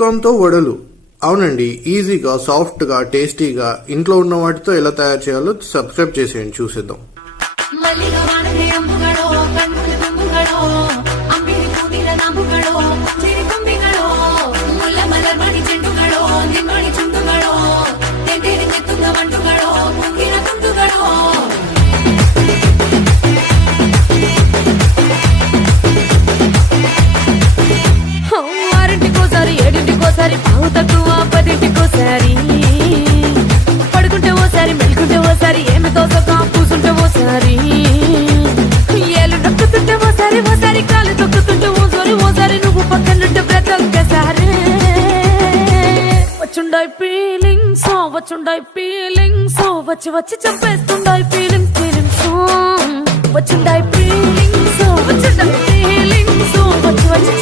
కార్న్తో వడలు. అవునండి, ఈజీగా, సాఫ్ట్గా, టేస్టీగా ఇంట్లో ఉన్న వాటితో ఎలా తయారు చేయాలో సబ్స్క్రైబ్ చేసేయండి, చూసేద్దాం. పావు తక్కువ 10ంటికోసారి పడుకుంటే ఓసారి, మెలుకుంటే ఓసారి, ఏమి తోసగా కూసుంటే ఓసారి, ఏళ్ళు నొక్కుతుంటే ఓసారి, ఓసారి కాలు తొక్కుతుంటే ఓసారి నువ్వు పక్కనుంటే బ్రతొక్కసారి. వచ్చుండాయి ఫీలింగ్స్, వచ్చుండాయి ఫీలింగ్స్, వచ్చి వచ్చి చంపేస్తుండాయి ఫీలింగ్స్. వచ్చుండాయి ఫీలింగ్స్, వచ్చుండాయి ఫీలింగ్స్, వచ్చి వచ్చి